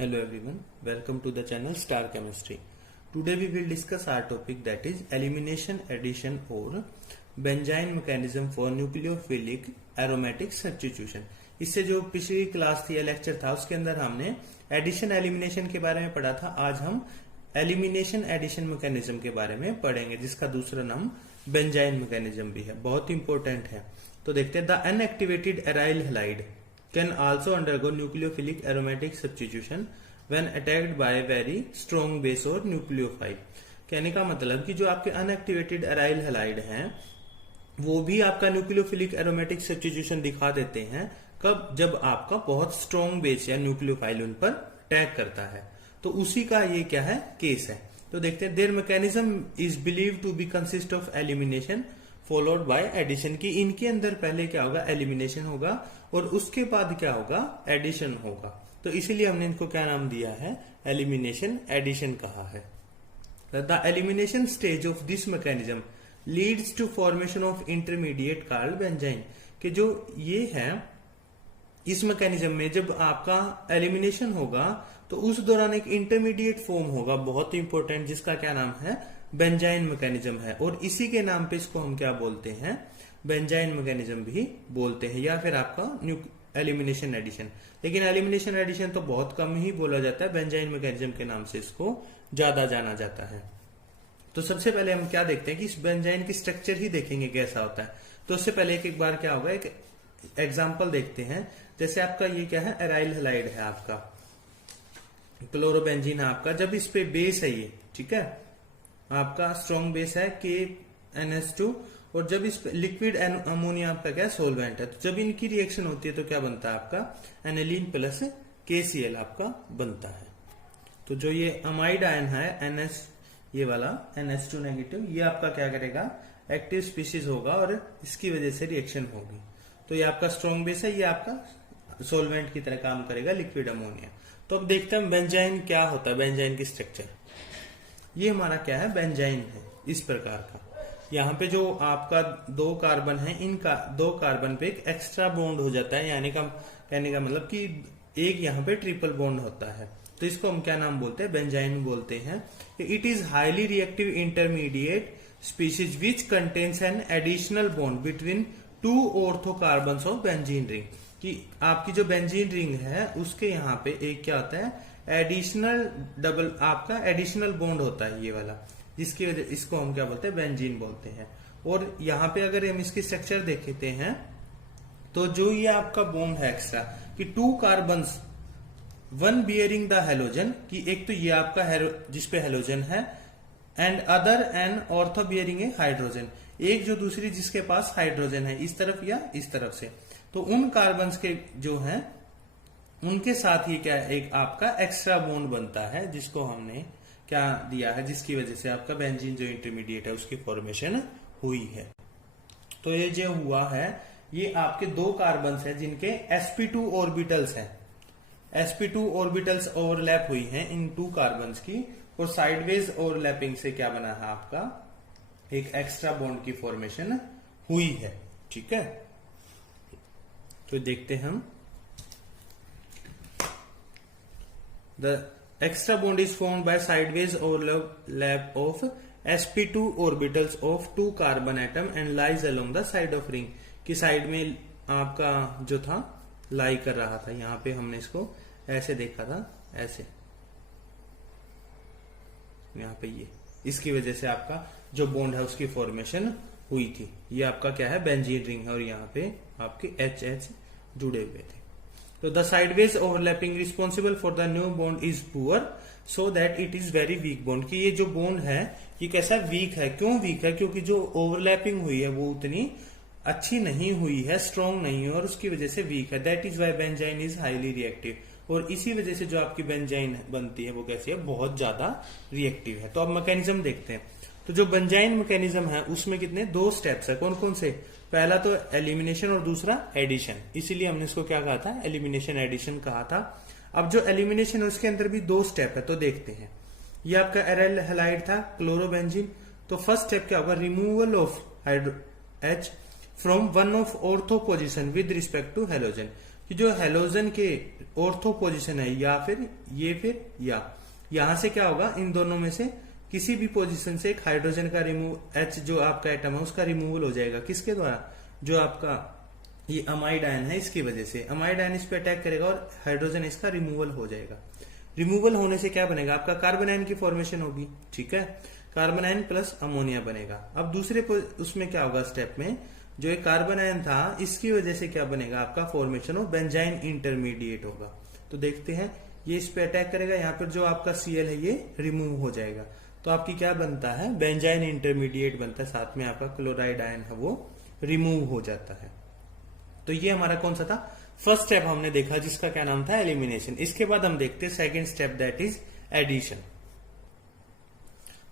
Hello everyone, welcome to the channel Star Chemistry. Today we will discuss our topic, that is elimination, addition or benzene mechanism for nucleophilic aromatic substitution. इससे जो पिछली class थी या lecture था उसके अंदर हमने एडिशन एलिमिनेशन के बारे में पढ़ा था। आज हम एलिमिनेशन एडिशन मैकेनिज्म के बारे में पढ़ेंगे, जिसका दूसरा नाम बेंजाइन मैकेनिज्म भी है, बहुत इंपॉर्टेंट है। तो देखते हैं, the unactivated aryl halide can also undergo nucleophilic aromatic substitution when attacked by very strong base or nucleophile। कहने का मतलब कि जो आपके अनएक्टिवेटेड एराइल हैलाइड हैं वो भी आपका न्यूक्लियोफिलिक एरोमेटिक सब्स्टिट्यूशन दिखा देते हैं। कब? जब आपका बहुत स्ट्रॉन्ग बेस या न्यूक्लियोफाइल उन पर अटैक करता है। तो उसी का ये क्या है, केस है। तो देखते हैं, their mechanism is believe to be consist of elimination followed by addition, की इनके अंदर पहले क्या होगा, एलिमिनेशन होगा और उसके बाद क्या होगा, एडिशन होगा। तो इसीलिए हमने इनको क्या नाम दिया है, एलिमिनेशन एडिशन कहा है। The elimination stage of this mechanism leads to formation of intermediate called benzyne, कि जो ये है इस मैकेनिज्म में जब आपका एलिमिनेशन होगा तो उस दौरान एक इंटरमीडिएट फॉर्म होगा, बहुत इंपॉर्टेंट, जिसका क्या नाम है, बेंजाइन मैकेनिज्म है। और इसी के नाम पे इसको हम क्या बोलते हैं, बेंजाइन मैकेनिज्म भी बोलते हैं, या फिर आपका एलिमिनेशन एडिशन। लेकिन एलिमिनेशन एडिशन तो बहुत कम ही बोला जाता है, बेंजाइन मैकेनिज्म के नाम से इसको ज्यादा जाना जाता है। तो सबसे पहले हम क्या देखते हैं कि इस बेंजाइन की स्ट्रक्चर ही देखेंगे कैसा होता है। तो उससे पहले एक बार क्या होगा, एक एग्जाम्पल देखते हैं। जैसे आपका ये क्या है, एराइल हैलाइड है, आपका क्लोरोबेंजीन है आपका। जब इस पे बेस है ये, ठीक है, आपका स्ट्रॉन्ग बेस है KNH2, और जब इस पे लिक्विड अमोनिया आपका क्या सोलवेंट है, तो जब इनकी रिएक्शन होती है तो क्या बनता है, आपका एनिलीन प्लस KCl आपका बनता है। तो जो ये अमाइड आयन है NH, ये वाला NH2 नेगेटिव, ये आपका क्या करेगा, एक्टिव स्पीशीज होगा और इसकी वजह से रिएक्शन होगी। तो ये आपका स्ट्रॉन्ग बेस है, ये आपका सोलवेंट की तरह काम करेगा, लिक्विड अमोनिया। तो अब देखते हैं बेंजाइन क्या होता है, बेंजाइन की स्ट्रक्चर। ये हमारा क्या है, बेंजाइन है इस प्रकार का। यहाँ पे जो आपका दो कार्बन है, इनका दो कार्बन पे एक एक्स्ट्रा बॉन्ड हो जाता है, यानी का कहने का मतलब कि एक यहाँ पे ट्रिपल बॉन्ड होता है। तो इसको हम क्या नाम बोलते हैं, बेंजाइन बोलते हैं। It is highly reactive intermediate species which contains an additional bond between two ortho carbon of benzene ring, कि आपकी जो बेंजीन रिंग है उसके यहाँ पे एक क्या होता है, एडिशनल डबल आपका एडिशनल बॉन्ड होता है ये वाला, जिसकी वजह इसको हम क्या बोलते हैं, बेंजीन बोलते हैं। और यहाँ पे अगर हम इसकी स्ट्रक्चर देखते हैं तो जो ये आपका बॉन्ड है एक्स्ट्रा, कि two carbons one bearing the halogen, कि एक तो ये आपका जिसपे हेलोजन है, and other an ortho bearing a hydrogen, एक जो दूसरी जिसके पास हाइड्रोजन है, इस तरफ या इस तरफ से। तो उन कार्बन्स के जो हैं उनके साथ ही क्या एक आपका एक्स्ट्रा बॉन्ड बनता है, जिसको हमने क्या दिया है, जिसकी वजह से आपका बेंजीन जो इंटरमीडिएट है उसकी फॉर्मेशन हुई है। तो ये जो हुआ है, ये आपके दो कार्बन्स हैं जिनके sp2 ऑर्बिटल्स हैं, sp2 ऑर्बिटल्स ओवरलैप हुई हैं इन टू कार्बन्स की, और साइडवेज ओवरलैपिंग से क्या बना है, आपका एक एक्स्ट्रा बॉन्ड की फॉर्मेशन हुई है। ठीक है, तो देखते हैं हम, the extra bond is formed by sideways overlap of sp2 orbitals of two carbon atom and lies along the side of ring, की साइड में आपका जो था लाई कर रहा था। यहाँ पे हमने इसको ऐसे देखा था, ऐसे यहाँ पे ये, इसकी वजह से आपका जो बॉन्ड है उसकी फॉर्मेशन हुई थी। ये आपका क्या है, बेंजीन रिंग है, और यहाँ पे आपके HH जुड़े हुए थे। तो the sideways overlapping responsible for the new bond is poor so that it is very weak bond, कि ये जो बॉन्ड है ये कैसा वीक है। क्यों वीक है, क्योंकि जो ओवरलैपिंग हुई है वो उतनी अच्छी नहीं हुई है, स्ट्रॉन्ग नहीं है, और उसकी वजह से वीक है। That is why benzyne is highly reactive, और इसी वजह से जो आपकी बेंजाइन बनती है वो कैसी है, बहुत ज्यादा रिएक्टिव है। तो अब मैकेनिज्म देखते हैं। तो जो बेंजाइन मैकेनिज्म है उसमें कितने, दो स्टेप्स है। कौन कौन से, पहला तो एलिमिनेशन और दूसरा एडिशन, इसीलिए हमने इसको क्या कहा था, एलिमिनेशन एडिशन कहा था। अब जो एलिमिनेशन है उसके अंदर भी दो स्टेप है, तो देखते हैं। ये आपका एराइल हैलाइड था क्लोरोबेंजीन, तो फर्स्ट स्टेप क्या होगा, removal of H from one of ortho position with respect to halogen, कि जो हेलोजन के ऑर्थो पोजीशन है या फिर या यहां से क्या होगा, इन दोनों में से किसी भी पोजीशन से एक हाइड्रोजन का रिमूव H जो आपका एटम है उसका रिमूवल हो जाएगा। किसके द्वारा, जो आपका ये अमाइड आयन है इसकी वजह से अमाइड आयन इस पे अटैक करेगा और हाइड्रोजन इसका रिमूवल हो जाएगा। रिमूवल होने से क्या बनेगा, आपका कार्बन आयन की फॉर्मेशन होगी। ठीक है, कार्बन आयन प्लस अमोनिया बनेगा। अब दूसरे उसमें क्या होगा, स्टेप में जो एक कार्बन आयन था इसकी वजह से क्या बनेगा, आपका फॉर्मेशन ऑफ बेंजाइन इंटरमीडिएट होगा। तो देखते हैं, ये इस पे अटैक करेगा, यहाँ पर जो आपका Cl है ये रिमूव हो जाएगा। तो आपकी क्या बनता है, बेंजाइन इंटरमीडिएट बनता है, साथ में आपका क्लोराइड आयन है वो रिमूव हो जाता है। तो ये हमारा कौन सा था, फर्स्ट स्टेप हमने देखा जिसका क्या नाम था, एलिमिनेशन। इसके बाद हम देखते हैं second step, that is addition.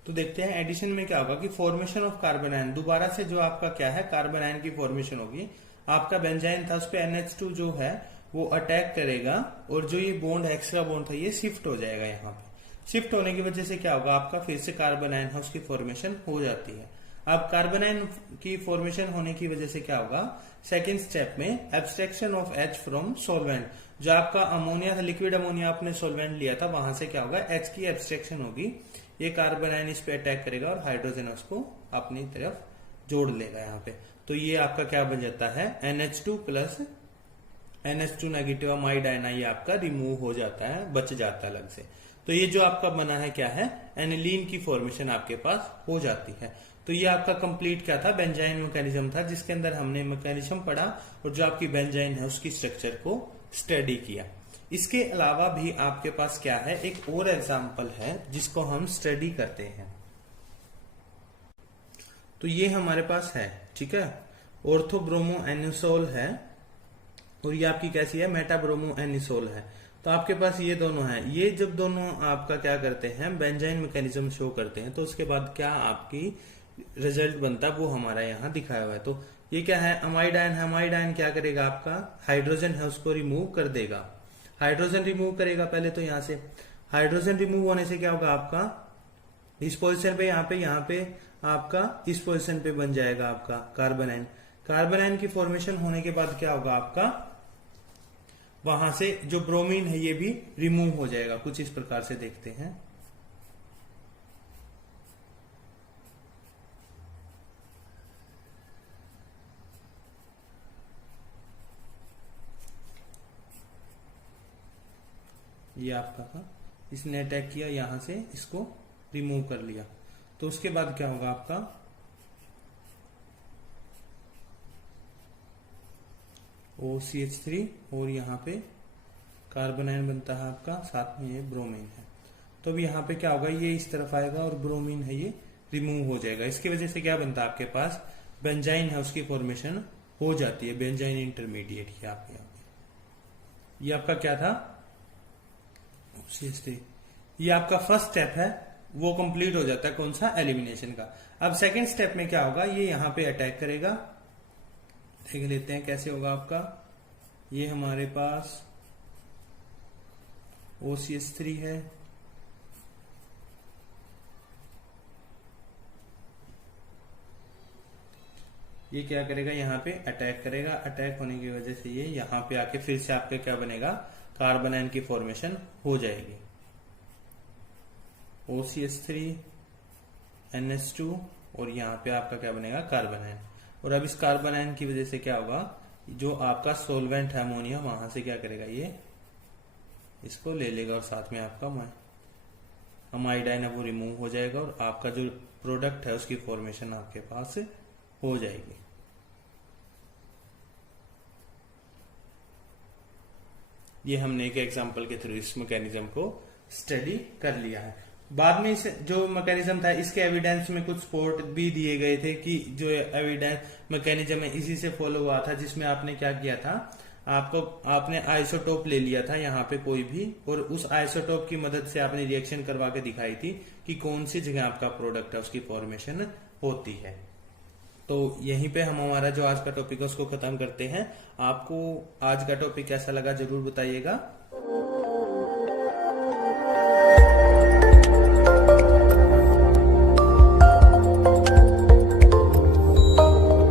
तो देखते हैं एडिशन में क्या होगा कि फॉर्मेशन ऑफ कार्बन आयन, दोबारा से जो आपका क्या है कार्बन आयन की फॉर्मेशन होगी। आपका बेंजाइन था उस पर NH2 जो है वो अटैक करेगा और जो ये बॉन्ड एक्स्ट्रा बॉन्ड था ये शिफ्ट हो जाएगा। यहाँ पे शिफ्ट होने की वजह से क्या होगा, आपका फिर से कार्बन आयन है उसकी फॉर्मेशन हो जाती है। अब कार्बन आयन की फॉर्मेशन होने की वजह से क्या होगा, सेकेंड स्टेप में abstraction of H from solvent, जो आपका अमोनिया था, लिक्विड अमोनिया आपने सोलवेंट लिया था, वहां से क्या होगा H की एब्स्ट्रैक्शन होगी। ये कार्बन आयन इस पे अटैक करेगा और हाइड्रोजन उसको अपनी तरफ जोड़ लेगा यहाँ पे। तो ये आपका क्या बन जाता है, NH2 plus NH2 negative amide ion, ये आपका रिमूव हो जाता है, बच जाता है अलग से। तो ये जो आपका बना है क्या है, एनिलीन की फॉर्मेशन आपके पास हो जाती है। तो ये आपका कंप्लीट क्या था, बेंजाइन मैकेनिज्म था, जिसके अंदर हमने मैकेनिज्म पढ़ा और जो आपकी बेंजाइन है उसकी स्ट्रक्चर को स्टडी किया। इसके अलावा भी आपके पास क्या है, एक और एग्जाम्पल है जिसको हम स्टडी करते हैं। तो ये हमारे पास है, ठीक है, ऑर्थोब्रोमो एनिसोल है और ये आपकी कैसी है, मेटाब्रोमो एनिसोल है। तो आपके पास ये दोनों हैं, ये जब दोनों आपका क्या करते हैं, बेंजाइन मैकेनिज्म शो करते हैं, तो उसके बाद क्या आपकी रिजल्ट बनता है वो हमारा यहाँ दिखाया हुआ है। तो ये क्या है, अमाइड आयन है, अमाइड आयन क्या करेगा, आपका हाइड्रोजन है उसको रिमूव कर देगा। हाइड्रोजन रिमूव करेगा पहले, तो यहाँ से हाइड्रोजन रिमूव होने से क्या होगा, आपका इस पोजीशन पे यहाँ पे आपका इस पोजीशन पे बन जाएगा आपका कार्बन आयन। कार्बन आयन की फॉर्मेशन होने के बाद क्या होगा, आपका वहां से जो ब्रोमीन है ये भी रिमूव हो जाएगा। कुछ इस प्रकार से देखते हैं, ये आपका था, इसने अटैक किया, यहां से इसको रिमूव कर लिया। तो उसके बाद क्या होगा, आपका OCH3 और यहाँ पे कार्बन आयन बनता है आपका, साथ में ये ब्रोमीन है। तो अब यहाँ पे क्या होगा, ये इस तरफ आएगा और ब्रोमीन है ये रिमूव हो जाएगा। इसकी वजह से क्या बनता है, आपके पास बेंजाइन है उसकी फॉर्मेशन हो जाती है, बेंजाइन इंटरमीडिएट। ये आपका क्या था, OCH3। ये आपका फर्स्ट स्टेप है, वो कंप्लीट हो जाता है, कौन सा, एलिमिनेशन का। अब सेकेंड स्टेप में क्या होगा, ये यहाँ पे अटैक करेगा। देख लेते हैं कैसे होगा आपका, ये हमारे पास OCH3 है, ये क्या करेगा, यहाँ पे अटैक करेगा। अटैक होने की वजह से ये यहाँ पे आके फिर से आपके क्या बनेगा, कार्बन आयन की फॉर्मेशन हो जाएगी। OCH3 NH2 और यहाँ पे आपका क्या बनेगा, कार्बन आयन। और अब इस कार्बन आयन की वजह से क्या होगा, जो आपका सोलवेंट है अमोनिया, वहां से क्या करेगा, ये इसको ले लेगा और साथ में आपका अमाइड आयन है वो रिमूव हो जाएगा और आपका जो प्रोडक्ट है उसकी फॉर्मेशन आपके पास हो जाएगी। ये हमने एक एग्जांपल के थ्रू इस मैकेनिज्म को स्टडी कर लिया है। बाद में इस जो मैकेनिज्म था इसके एविडेंस में कुछ सपोर्ट भी दिए गए थे कि जो एविडेंस मैकेनिज्म है इसी से फॉलो हुआ था, जिसमें आपने क्या किया था, आपने आइसोटोप ले लिया था यहाँ पे कोई भी, और उस आइसोटोप की मदद से आपने रिएक्शन करवा के दिखाई थी कि कौन सी जगह आपका प्रोडक्ट है उसकी फॉर्मेशन होती है। तो यहीं पे हम हमारा जो आज का टॉपिक है उसको खत्म करते हैं। आपको आज का टॉपिक कैसा लगा जरूर बताइएगा।